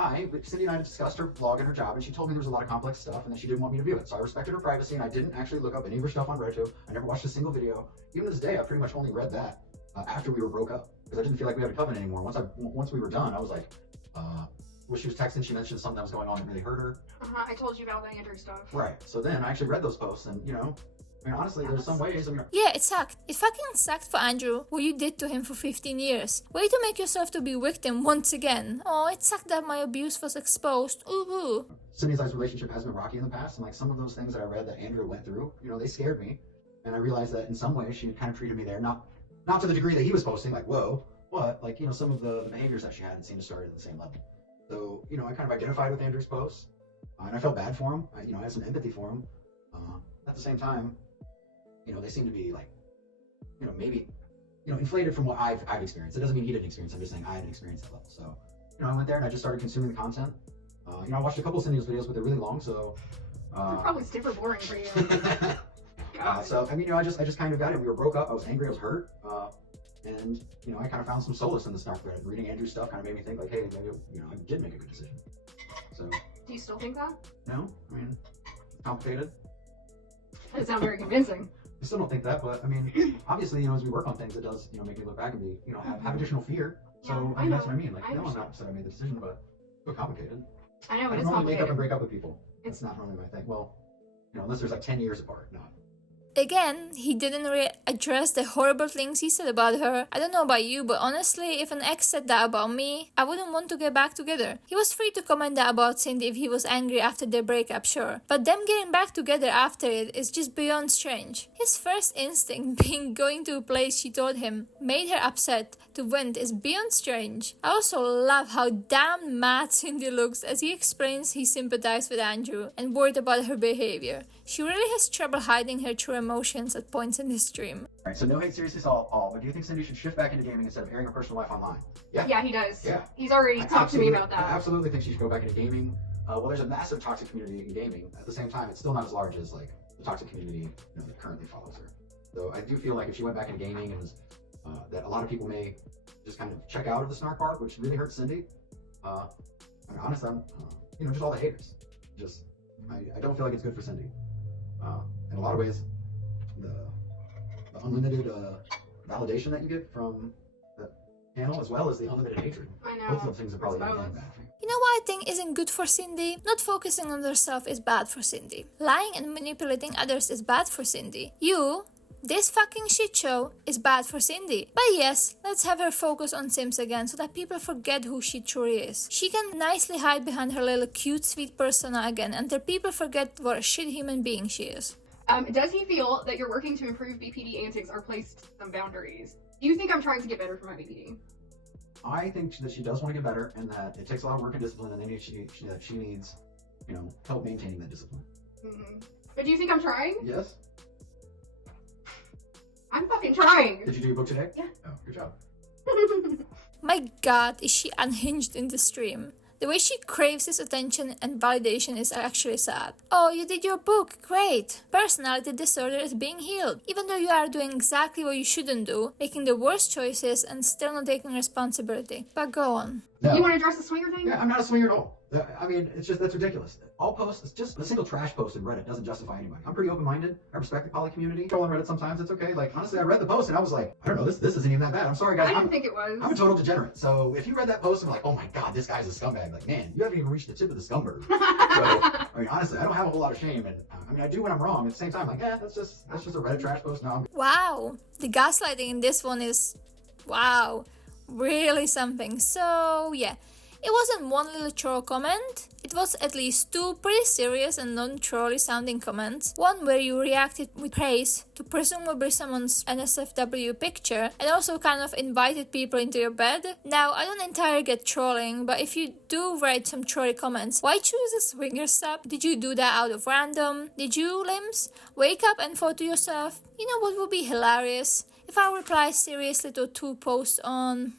Cindy and I discussed her vlog and her job, and she told me there was a lot of complex stuff and that she didn't want me to view it. So I respected her privacy, and I didn't actually look up any of her stuff on Reddit. I never watched a single video. Even to this day, I pretty much only read that after we were broke up, because I didn't feel like we had a covenant anymore. Once we were done, I was like, when she was texting, she mentioned something that was going on that really hurt her. I told you about the Andrew stuff. Right. So then I actually read those posts, and I mean, honestly, there's some ways. Yeah, it sucked. It fucking sucked for Andrew, what you did to him for 15 years. Way to make yourself to be victim once again. Oh, it sucked that my abuse was exposed. Ooh. Cindy's relationship has been rocky in the past, and like some of those things that I read that Andrew went through, they scared me. And I realized that in some ways she kind of treated me there, not to the degree that he was posting, like, whoa, but like, some of the behaviors that she had seemed to start at the same level. So, I kind of identified with Andrew's posts, and I felt bad for him. I had some empathy for him. At the same time, they seem to be like, maybe, inflated from what I've experienced. It doesn't mean he didn't experience it. I'm just saying I hadn't experienced that level. So, I went there and I just started consuming the content. I watched a couple of Cindy's videos, but they're really long, so. They're probably super boring for you. So, I mean, I just kind of got it. We were broke up. I was angry. I was hurt. And, I kind of found some solace in the snark thread. Reading Andrew's stuff kind of made me think, like, hey, maybe, I did make a good decision. So. Do you still think that? No. I mean, it's complicated. That doesn't sound very convincing. I still don't think that, but I mean, obviously, as we work on things, it does, make me look back and be, have additional fear. So Yeah, I mean, that's what I mean. Like, I'm not upset I made the decision, but it's so complicated. I know, I but it's normally make up complicated. and break up with people. It's not normally my thing. Well, unless there's like 10 years apart, no. Again, he didn't really address the horrible things he said about her. I don't know about you, but honestly, if an ex said that about me, I wouldn't want to get back together. He was free to comment that about Cindy if he was angry after their breakup, sure. But them getting back together after it is just beyond strange. His first instinct being going to a place she told him made her upset to vent is beyond strange. I also love how damn mad Cindy looks as he explains he sympathized with Andrew and worried about her behavior. She really has trouble hiding her true emotions at points in this stream. Alright, so no hate seriously all, but do you think Cindy should shift back into gaming instead of airing her personal life online? Yeah, he does. Yeah. He's already talked to me about that. I absolutely think she should go back into gaming. Well, there's a massive toxic community in gaming. At the same time, it's still not as large as like the toxic community that currently follows her. So I do feel like if she went back into gaming, and that a lot of people may just kind of check out of the snark part, which really hurts Cindy. I mean, honestly, just all the haters. I don't feel like it's good for Cindy. In a lot of ways, the unlimited validation that you get from the channel, as well as the unlimited hatred. I know. Both of those things are probably It's bad both. thing. You know what I think isn't good for Cindy? Not focusing on herself is bad for Cindy. Lying and manipulating others is bad for Cindy. This fucking shit show is bad for Cindy. But yes, let's have her focus on Sims again so that people forget who she truly is. She can nicely hide behind her little cute sweet persona again until people forget what a shit human being she is. Does he feel that you're working to improve BPD antics or place some boundaries? Do you think I'm trying to get better for my BPD? I think that she does want to get better, and that it takes a lot of work and discipline, and that she needs, help maintaining that discipline. Mm-hmm. But do you think I'm trying? Yes. I'm fucking trying! Did you do your book today? Yeah. Oh, good job. My god, is she unhinged in the stream. The way she craves his attention and validation is actually sad. Oh, you did your book, great! Personality disorder is being healed, even though you are doing exactly what you shouldn't do, making the worst choices and still not taking responsibility. But go on. No. You want to address the swinger thing? Yeah, I'm not a swinger at all. I mean, it's just, that's ridiculous. All posts, it's just a single trash post in Reddit doesn't justify anybody. I'm pretty open-minded. I respect the poly community. Troll on Reddit sometimes, it's okay. Like, honestly, I read the post and I was like, I don't know, this isn't even that bad. I'm sorry, guys. I didn't think it was. I'm a total degenerate. So if you read that post and were like, oh my God, this guy's a scumbag. Like, man, you haven't even reached the tip of the scumberg. So, I mean, honestly, I don't have a whole lot of shame. And I mean, I do when I'm wrong. At the same time, like, that's just a Reddit trash post. No, I'm Wow, the gaslighting in this one is, wow, really something. So yeah, it wasn't one little troll comment. It was at least two pretty serious and non-trolly sounding comments. One where you reacted with praise to presumably someone's NSFW picture and also kind of invited people into your bed. Now, I don't entirely get trolling, but if you do write some trolly comments, why choose a swinger sub? Did you do that out of random? Did you, Limbz, wake up and thought to yourself, you know what would be hilarious? If I reply seriously to two posts on,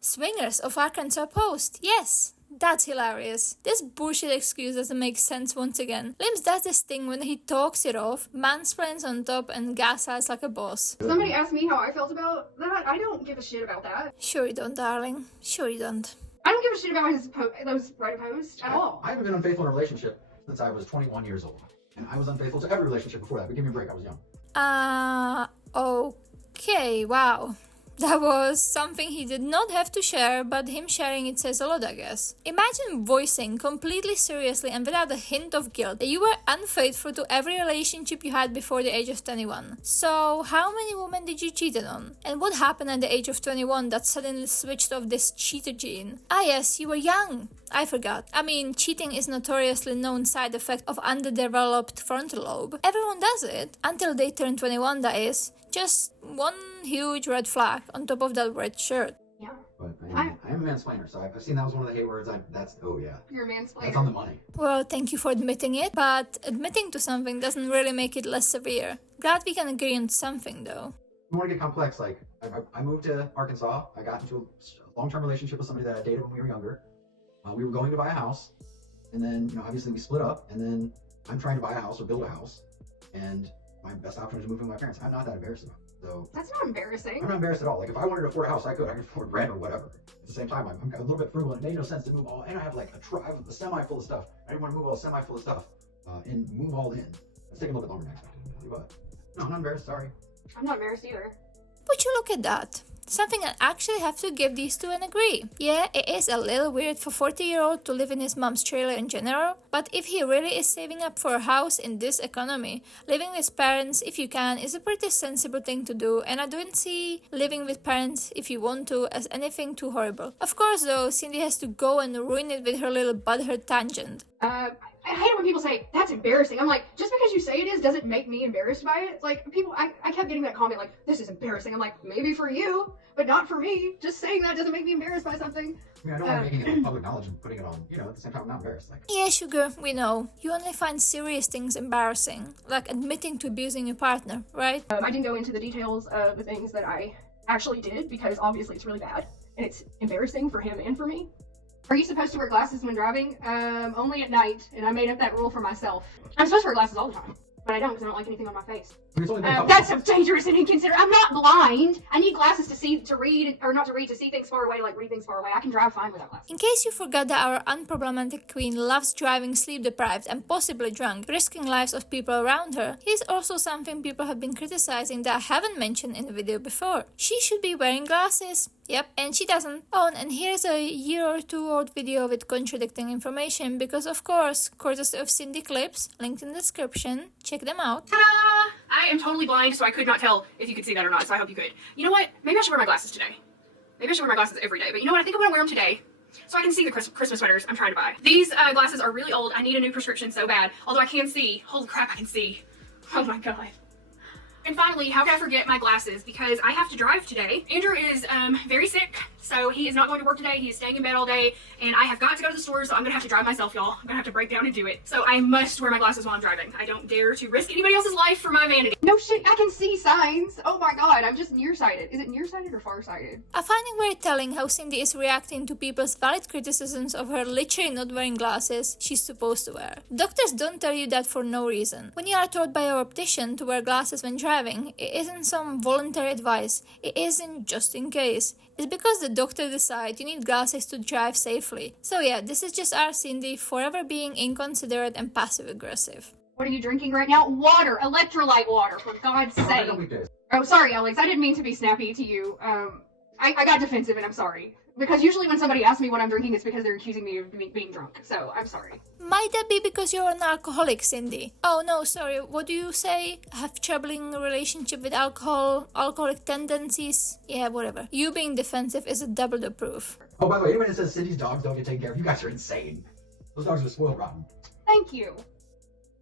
Swingers of Arkansas post. Yes, that's hilarious. This bullshit excuse doesn't make sense once again. Limbz does this thing when he talks it off, mansplains on top, and gaslights like a boss. Somebody asked me how I felt about that. I don't give a shit about that. Sure you don't, darling. Sure you don't. I don't give a shit about those Reddit posts at all. I haven't been unfaithful in a relationship since I was 21 years old. And I was unfaithful to every relationship before that, but give me a break, I was young. Okay, wow. That was something he did not have to share, but him sharing it says a lot, I guess. Imagine voicing completely seriously and without a hint of guilt that you were unfaithful to every relationship you had before the age of 21. So, how many women did you cheat on? And what happened at the age of 21 that suddenly switched off this cheater gene? Ah yes, you were young. I forgot. I mean, cheating is notoriously known side effect of underdeveloped frontal lobe. Everyone does it. Until they turn 21, that is. Just one huge red flag on top of that red shirt. Yeah. But I am a mansplainer, so I've seen that was one of the hate words. Oh yeah. You're a mansplainer. That's on the money. Well, thank you for admitting it, but admitting to something doesn't really make it less severe. Glad we can agree on something, though. I want to get complex. Like, I moved to Arkansas. I got into a long-term relationship with somebody that I dated when we were younger. We were going to buy a house, and then, obviously we split up, and then I'm trying to buy a house or build a house, and my best option was to move in with my parents. I'm not that embarrassed about it. So That's not embarrassing. I'm not embarrassed at all. Like, if I wanted to afford a house, I could afford rent or whatever. At the same time, I'm a little bit frugal, and it made no sense to move all, and I have like I have a semi full of stuff. I didn't want to move all a semi full of stuff and move all in. It's taking a little bit longer than I expected, but no, I'm not embarrassed, sorry. I'm not embarrassed either. Would you look at that? Something I actually have to give these two an agree. Yeah, it is a little weird for 40-year-old to live in his mom's trailer in general, but if he really is saving up for a house in this economy, living with parents if you can is a pretty sensible thing to do, and I don't see living with parents if you want to as anything too horrible. Of course though, Cindy has to go and ruin it with her little butthurt tangent. I hate it when people say, that's embarrassing. I'm like, just because you say it is doesn't make me embarrassed by it. Like, people, I kept getting that comment like, this is embarrassing. I'm like, maybe for you, but not for me. Just saying that doesn't make me embarrassed by something. I mean, I don't like making it public knowledge and putting it on, at the same time, I'm not embarrassed. Like, Yeah, sugar, we know. You only find serious things embarrassing, like admitting to abusing your partner, right? I didn't go into the details of the things that I actually did because obviously it's really bad and it's embarrassing for him and for me. Are you supposed to wear glasses when driving? Only at night, and I made up that rule for myself. I'm supposed to wear glasses all the time, but I don't because I don't like anything on my face. it's only been a couple That's so dangerous and inconsiderate. I'm not blind. I need glasses to read, or not to read, to see things far away, like read things far away. I can drive fine without glasses. In case you forgot that our unproblematic queen loves driving sleep deprived and possibly drunk, risking lives of people around her, here's also something people have been criticizing that I haven't mentioned in the video before. She should be wearing glasses. Yep, and she doesn't. Oh, and here's a year or two old video with contradicting information because, of course, courtesy of Cindy clips, linked in the description. Check them out. Ta-da! I am totally blind, so I could not tell if you could see that or not, so I hope you could. You know what? Maybe I should wear my glasses today. Maybe I should wear my glasses every day, but you know what? I think I'm gonna wear them today so I can see the Christmas sweaters I'm trying to buy. These glasses are really old. I need a new prescription so bad, although I can see. Holy crap, I can see. Oh my god. And finally, how could I forget my glasses? Because I have to drive today. Andrew is very sick, so he is not going to work today. He is staying in bed all day, and I have got to go to the store, so I'm gonna have to drive myself, y'all. I'm gonna have to break down and do it. So I must wear my glasses while I'm driving. I don't dare to risk anybody else's life for my vanity. No shit, I can see signs. Oh my god, I'm just nearsighted. Is it nearsighted or farsighted? I find it very telling how Cindy is reacting to people's valid criticisms of her literally not wearing glasses she's supposed to wear. Doctors don't tell you that for no reason. When you are told by your optician to wear glasses when driving, driving, it isn't some voluntary advice. It isn't just in case. It's because the doctor decides you need glasses to drive safely. So yeah, this is just our Cindy forever being inconsiderate and passive aggressive. What are you drinking right now? Water, electrolyte water, for God's sake. Oh, sorry, Alex. I didn't mean to be snappy to you. I got defensive and I'm sorry. Because usually when somebody asks me what I'm drinking, it's because they're accusing me of being drunk. So I'm sorry. Might that be because you're an alcoholic, Cindy? Oh no, sorry, what do you say? Have troubling relationship with alcohol, alcoholic tendencies? Yeah, whatever. You being defensive is a double the proof. Oh, by the way, anyone that says Cindy's dogs don't get taken care of, you guys are insane. Those dogs are spoiled rotten. Thank you.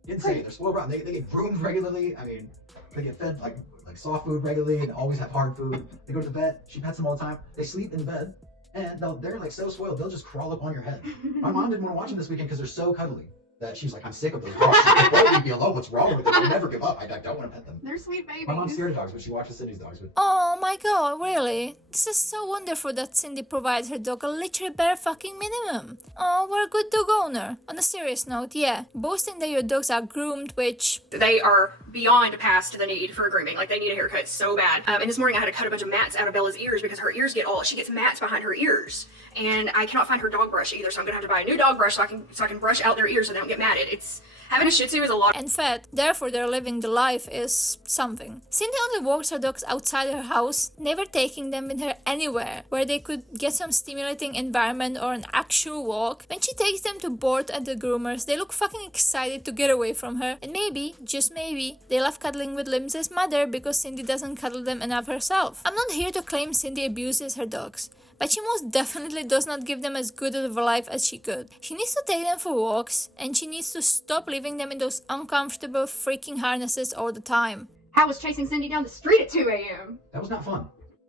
Insane. They're spoiled rotten. They get groomed regularly. I mean, they get fed like soft food regularly and always have hard food. They go to the vet. She pets them all the time. They sleep in bed. And they're like so spoiled, they'll just crawl up on your head. My mom didn't want to watch them this weekend because they're so cuddly that she's like, I'm sick of those dogs. She's like, leave me alone. What's wrong with them? They never give up. I don't want to pet them. They're sweet babies. My mom's scared of dogs, but she watches Cindy's dogs. But Oh my god, really? This is so wonderful that Cindy provides her dog a literally bare fucking minimum. Oh, what a good dog owner. On a serious note, yeah, boasting that your dogs are groomed, which... They are beyond past the need for grooming. Like, they need a haircut so bad. And this morning I had to cut a bunch of mats out of Bella's ears because her ears get she gets mats behind her ears. And I cannot find her dog brush either, so I'm gonna have to buy a new dog brush so I can brush out their ears so they don't get matted. Having a Shih Tzu is a lot. And fat, therefore they're living the life is something. Cindy only walks her dogs outside her house, never taking them with her anywhere where they could get some stimulating environment or an actual walk. When she takes them to board at the groomers, they look fucking excited to get away from her, and maybe, just maybe, they love cuddling with Limbz's mother because Cindy doesn't cuddle them enough herself. I'm not here to claim Cindy abuses her dogs, but she most definitely does not give them as good of a life as she could. She needs to take them for walks, and she needs to stop leaving them in those uncomfortable freaking harnesses all the time. How was chasing Cindy down the street at 2 a.m.? that was not fun.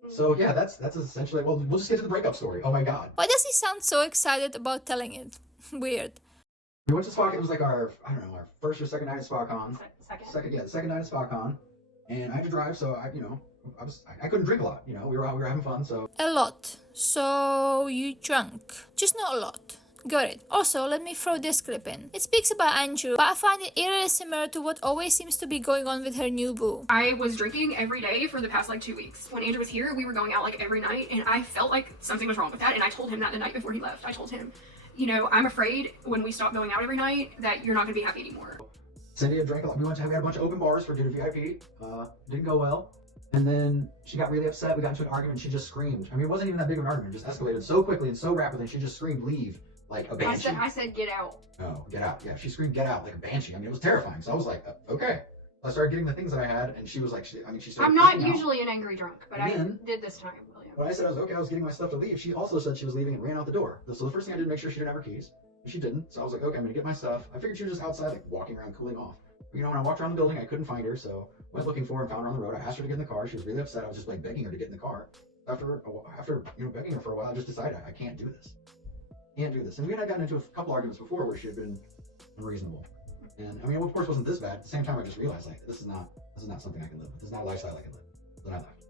So yeah, that's essentially, well, we'll just get to the breakup story. Oh my god. Why does he sound so excited about telling it? Weird. We went to SpotCon. It was like our first or second night at SpotCon. Second night at SpotCon. And I had to drive, so I couldn't drink a lot. We were having fun, so. A lot. So you drunk. Just not a lot. Got it. Also, let me throw this clip in. It speaks about Andrew, but I find it eerily similar to what always seems to be going on with her new boo. I was drinking every day for the past 2 weeks. When Andrew was here, we were going out every night, and I felt like something was wrong with that, and I told him that the night before he left. I told him, I'm afraid when we stop going out every night that you're not gonna be happy anymore. Cindy had drank a lot. We had a bunch of open bars for dinner VIP. Didn't go well. And then she got really upset. We got into an argument. She just screamed. I mean, it wasn't even that big of an argument. It just escalated so quickly and so rapidly. And she just screamed, leave, like a banshee. I said, get out. Oh, get out. Yeah, she screamed, get out, like a banshee. I mean, it was terrifying. So I was like, okay. I started getting the things that I had, and she was like, she started. I'm not usually an angry drunk, but I did this time, William. When I said I was getting my stuff to leave, she also said she was leaving and ran out the door. So the first thing I did, make sure she didn't have her keys. But she didn't. So I was like, okay, I'm gonna get my stuff. I figured she was just outside, walking around, cooling off. But, when I walked around the building, I couldn't find her, so I went looking for her and found her on the road. I asked her to get in the car. She was really upset. I was just begging her to get in the car. After begging her for a while, I just decided I can't do this. Can't do this. And we had gotten into a couple arguments before where she had been unreasonable. And I mean, of course, it wasn't this bad. At the same time, I just realized this is not something I can live with. This is not a lifestyle I can live. Then I left.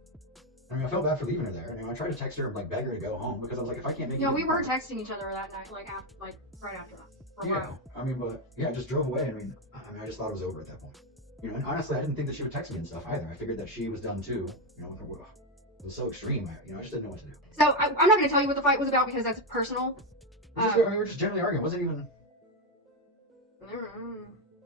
I mean, I felt bad for leaving her there. And I tried to text her and beg her to go home because I was like, if I can't make it. Yeah, we were texting each other that night, right after that. Yeah, I mean, but yeah, I just drove away. I mean, I just thought it was over at that point. And honestly, I didn't think that she would text me and stuff either. I figured that she was done too. It was so extreme. I just didn't know what to do. So I'm not going to tell you what the fight was about because that's personal. We were just generally arguing. It wasn't even.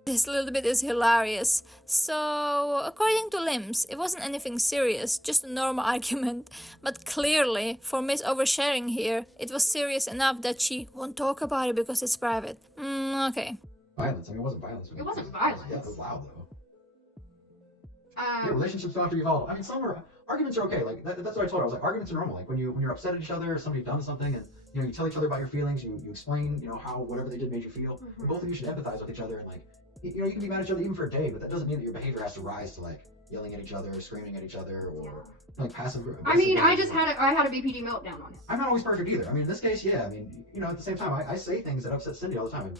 This little bit is hilarious. So, according to Limbz, it wasn't anything serious, just a normal argument. But clearly, for Miss Oversharing here, it was serious enough that she won't talk about it because it's private. Okay. Violence. I mean, it wasn't violence. It wasn't violence. Yeah, it was loud though. Yeah, relationships don't have to be evolved. I mean, arguments are okay. That's what I told her. I was like, arguments are normal. Like when you're upset at each other, or somebody's done something, and you tell each other about your feelings. You explain, how whatever they did made you feel. Mm-hmm. Both of you should empathize with each other, and you can be mad at each other even for a day, but that doesn't mean that your behavior has to rise to yelling at each other, screaming at each other, or passive. I mean, I had a BPD meltdown on it. I'm not always perfect either. I mean, in this case, yeah. I mean, at the same time, I say things that upset Cindy all the time.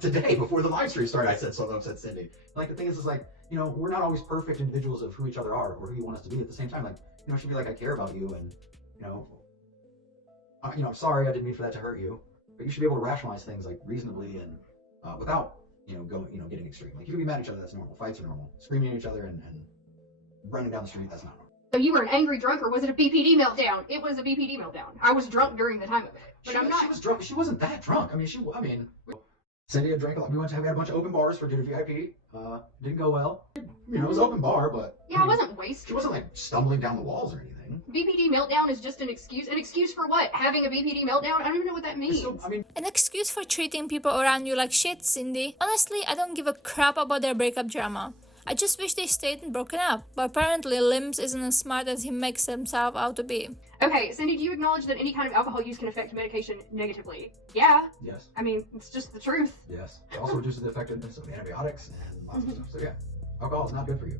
Today, before the live stream started, I said something that upset Cindy. The thing is we're not always perfect individuals of who each other are or who you want us to be. At the same time, it should be I care about you, and I'm sorry, I didn't mean for that to hurt you, but you should be able to rationalize things reasonably and without getting extreme. You can be mad at each other, that's normal. Fights are normal. Screaming at each other and running down the street, that's not normal. So you were an angry drunk, or was it a BPD meltdown? It was a BPD meltdown. I was drunk during the time of it, but I'm not. She was drunk. She wasn't that drunk. I mean, Cindy had drank a lot. We had a bunch of open bars for dinner VIP. Didn't go well. You know, it was open bar, but Yeah, I wasn't wasted. She wasn't like stumbling down the walls or anything. BPD meltdown is just an excuse. An excuse for what? Having a BPD meltdown? I don't even know what that means. So, I mean, An excuse for treating people around you like shit, Cindy. Honestly, I don't give a crap about their breakup drama. I just wish they stayed and broken up. But apparently Limbz isn't as smart as he makes himself out to be. Okay, Cindy, do you acknowledge that any kind of alcohol use can affect medication negatively? Yeah. yes, I mean, it's just the truth. yes. It also reduces the effectiveness of antibiotics and lots of stuff. So yeah, alcohol is not good for you.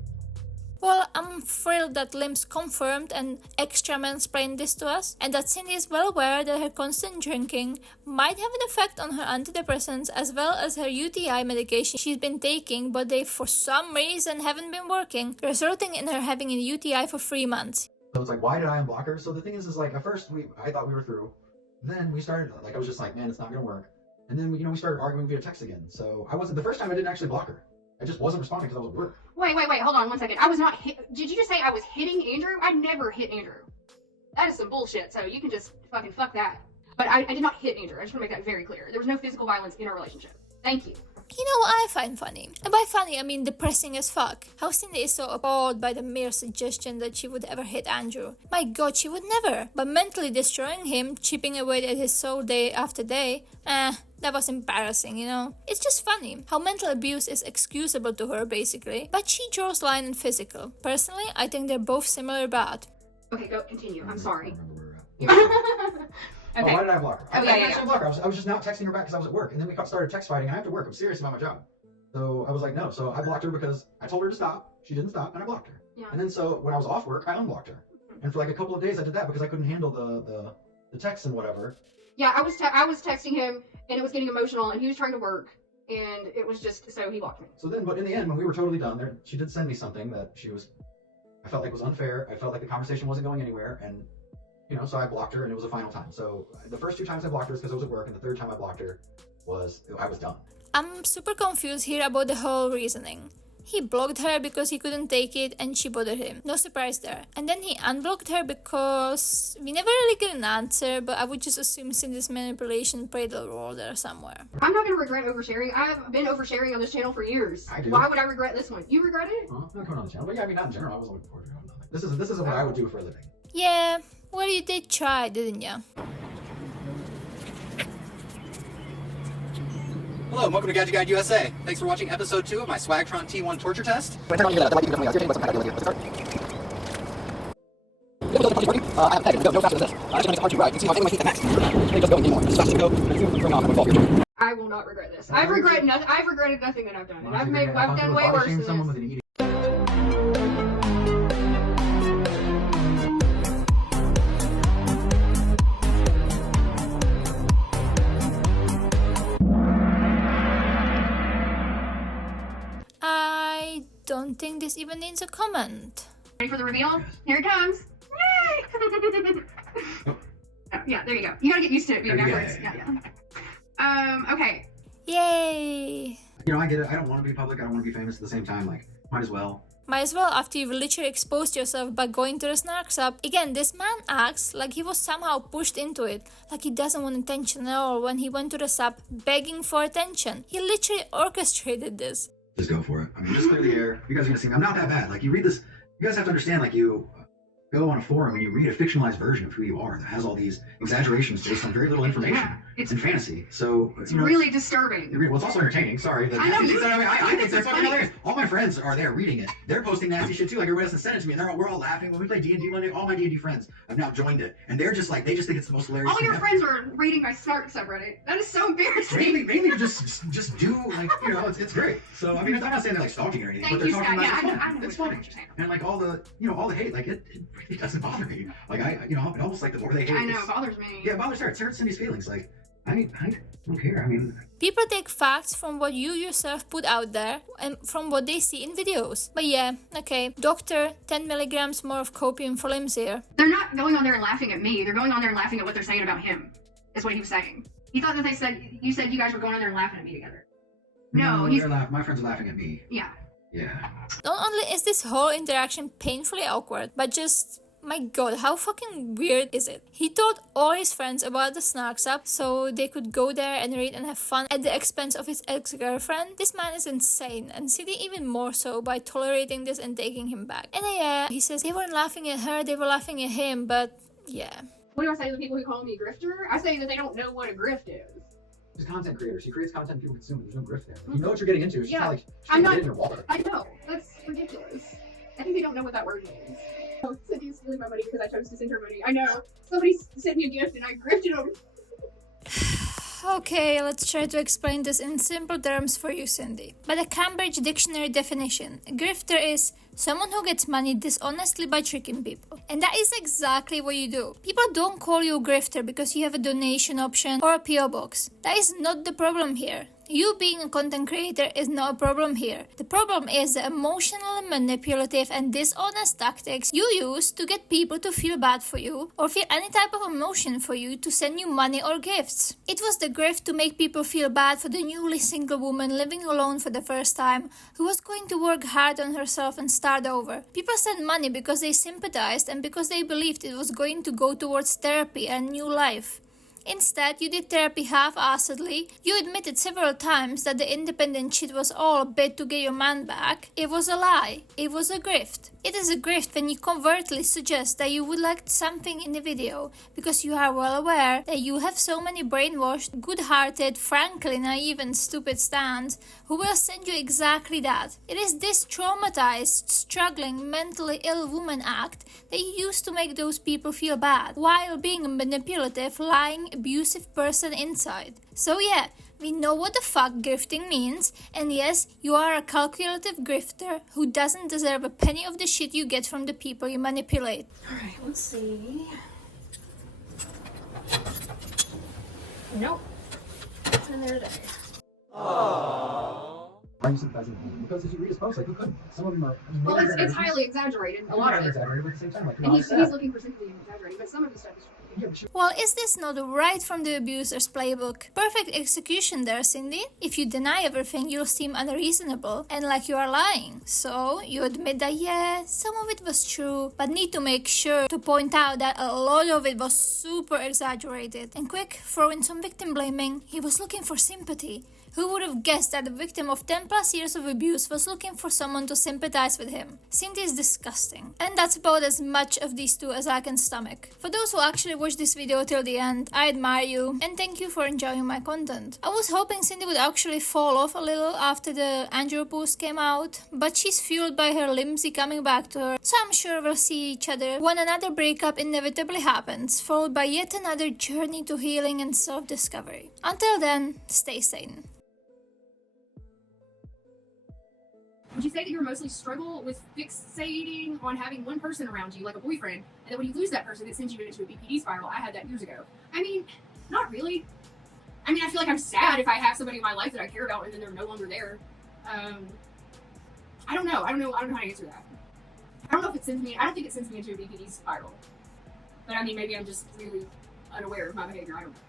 Well, I'm thrilled that Limbz confirmed and extra mansplained this to us, and that Cindy is well aware that her constant drinking might have an effect on her antidepressants as well as her UTI medication she's been taking, but they for some reason haven't been working, resulting in her having a UTI for 3 months. So it's like, why did I unblock her? So the thing is like, at first I thought we were through. Then we started, like, I was just like, man, it's not gonna work. And then, we started arguing via text again. So the first time I didn't actually block her. I just wasn't responding because I was at work. Wait, hold on 1 second. I was not did you just say I was hitting Andrew? I never hit Andrew. That is some bullshit, so you can just fucking fuck that. But I did not hit Andrew. I just want to make that very clear. There was no physical violence in our relationship. Thank you. You know what I find funny? And by funny, I mean depressing as fuck. How Cindy is so appalled by the mere suggestion that she would ever hit Andrew. My god, she would never. But mentally destroying him, chipping away at his soul day after day, that was embarrassing, you know? It's just funny how mental abuse is excusable to her, basically. But she draws line in physical. Personally, I think they're both similar bad. Okay, go continue. I'm sorry. I remember where we were at. Okay. Oh, why did I block her? Oh, I yeah, didn't yeah, actually block her. I was just not texting her back because I was at work. And then we started text fighting, and I have to work. I'm serious about my job. So I was like, no. So I blocked her because I told her to stop. She didn't stop, and I blocked her. Yeah. And then so when I was off work, I unblocked her. And for like a couple of days, I did that because I couldn't handle the texts and whatever. Yeah, I was texting him, and it was getting emotional, and he was trying to work, and it was just, so he blocked me. So then, but in the end, when we were totally done, she did send me something that I felt like was unfair. I felt like the conversation wasn't going anywhere, and so I blocked her, and it was a final time. So the first 2 times I blocked her is because I was at work, and the 3rd time I blocked her was I was done. I'm super confused here about the whole reasoning. He blocked her because he couldn't take it and she bothered him. No surprise there. And then he unblocked her because we never really get an answer, but I would just assume Cindy's manipulation played a role there somewhere. I'm not going to regret oversharing. I've been oversharing on this channel for years. I do. Why would I regret this one? You regret it? Well, not coming on the channel, but yeah, I mean, not in general. I wasn't looking forward to it. This isn't what I would do for a living. Yeah, well, you did try, didn't you? Hello and welcome to Gadget Guide USA. Thanks for watching episode 2 of my Swagtron T1 torture test. I will not regret this. I've regretted nothing that I've done. And I've done way worse than this. I don't think this even needs a comment. Ready for the reveal? Here it comes. Yay! Oh, yeah, there you go. You gotta get used to it being backwards. Yeah. Okay. Yay! I get it. I don't want to be public. I don't want to be famous at the same time. Like, might as well. Might as well, after you've literally exposed yourself by going to the snark sub. Again, this man acts like he was somehow pushed into it, like he doesn't want attention at all when he went to the sub begging for attention. He literally orchestrated this. Just go for it. I mean, just clear the air. You guys are gonna see me. I'm not that bad. Like, you read this, you guys have to understand, like, you go on a forum and you read a fictionalized version of who you are that has all these exaggerations based on very little information. Yeah, it's in fantasy. So it's really disturbing. Well, it's also entertaining. Sorry. I know. I think that's fucking hilarious. All my friends are there reading it. They're posting nasty shit too. Like, everybody else has sent it to me, and we're all laughing. When we play D&D one day, all my D&D friends have now joined it, and they're just like, they just think it's the most hilarious. All your friends are reading my snark subreddit. That is so embarrassing. Mainly just do, like, it's great. So I mean, I'm not saying they're like stalking or anything, but they're talking about it. I know it's funny. And like all the hate, like it really doesn't bother me. Like it almost like the more they hate. I know, it bothers me. Yeah, it bothers her. It hurts Cindy's feelings. Like I don't care. I mean, people take facts from what you yourself put out there and from what they see in videos. But yeah, okay, doctor, 10 milligrams more of copium for Limbz here. They're not going on there and laughing at me. They're going on there and laughing at what they're saying about him. Is what he was saying. He thought that you said you guys were going on there and laughing at me together. No, my friends are laughing at me. Yeah. Yeah. Not only is this whole interaction painfully awkward, but just, my god, how fucking weird is it? He told all his friends about the snarks up so they could go there and read and have fun at the expense of his ex-girlfriend. This man is insane, and Cindy even more so by tolerating this and taking him back. And yeah, he says they weren't laughing at her, they were laughing at him, but yeah. What do I say to the people who call me a grifter? I say that they don't know what a grift is. She's a content creator. She creates content people consume. There's no grift there. You know what you're getting into. It's just Yeah. not like I'm get not- it in your wallet. I know. That's ridiculous. I think they don't know what that word means. Oh, Cindy's stealing my money because I chose to send her money. I know. Somebody sent me a gift and I grifted them. Okay, let's try to explain this in simple terms for you, Cindy. By the Cambridge Dictionary definition, a grifter is someone who gets money dishonestly by tricking people. And that is exactly what you do. People don't call you a grifter because you have a donation option or a PO box. That is not the problem here. You being a content creator is not a problem here. The problem is the emotional, manipulative and dishonest tactics you use to get people to feel bad for you or feel any type of emotion for you to send you money or gifts. It was the grift to make people feel bad for the newly single woman living alone for the first time who was going to work hard on herself and start over. People sent money because they sympathized and because they believed it was going to go towards therapy and new life. Instead, you did therapy half-assedly. You admitted several times that the independent shit was all a bit to get your man back. It was a lie. It was a grift. It is a grift when you covertly suggest that you would like something in the video because you are well aware that you have so many brainwashed, good-hearted, frankly naive and stupid stans who will send you exactly that. It is this traumatized, struggling, mentally ill woman act that you use to make those people feel bad while being a manipulative, lying, abusive person inside. So yeah, we know what the fuck grifting means, and yes, you are a calculative grifter who doesn't deserve a penny of the shit you get from the people you manipulate. Alright, let's see. Nope. It's in there today. Why are you sympathizing with him? Because if you read his posts, like, who couldn't? Some of them are. Well, it's highly exaggerated. A lot of it. Exaggerated, but at the same time, like, And he's looking for sympathy and exaggerating, but some of his stuff is Well, is this not right from the abuser's playbook? Perfect execution there, Cindy. If you deny everything, you'll seem unreasonable and like you are lying. So, you admit that yeah, some of it was true, but need to make sure to point out that a lot of it was super exaggerated. And quick, throw in some victim blaming. He was looking for sympathy. Who would have guessed that a victim of 10 plus years of abuse was looking for someone to sympathize with him? Cindy is disgusting. And that's about as much of these two as I can stomach. For those who actually watched this video till the end, I admire you and thank you for enjoying my content. I was hoping Cindy would actually fall off a little after the Andrew post came out, but she's fueled by her Limbzy coming back to her, so I'm sure we'll see each other when another breakup inevitably happens, followed by yet another journey to healing and self-discovery. Until then, stay sane. Would you say that you mostly struggle with fixating on having one person around you, like a boyfriend, and then when you lose that person, it sends you into a BPD spiral? I had that years ago. I mean, not really. I mean, I feel like I'm sad if I have somebody in my life that I care about and then they're no longer there. I don't know how to answer that. I don't know if it sends me, I don't think it sends me into a BPD spiral. But I mean, maybe I'm just really unaware of my behavior, I don't know.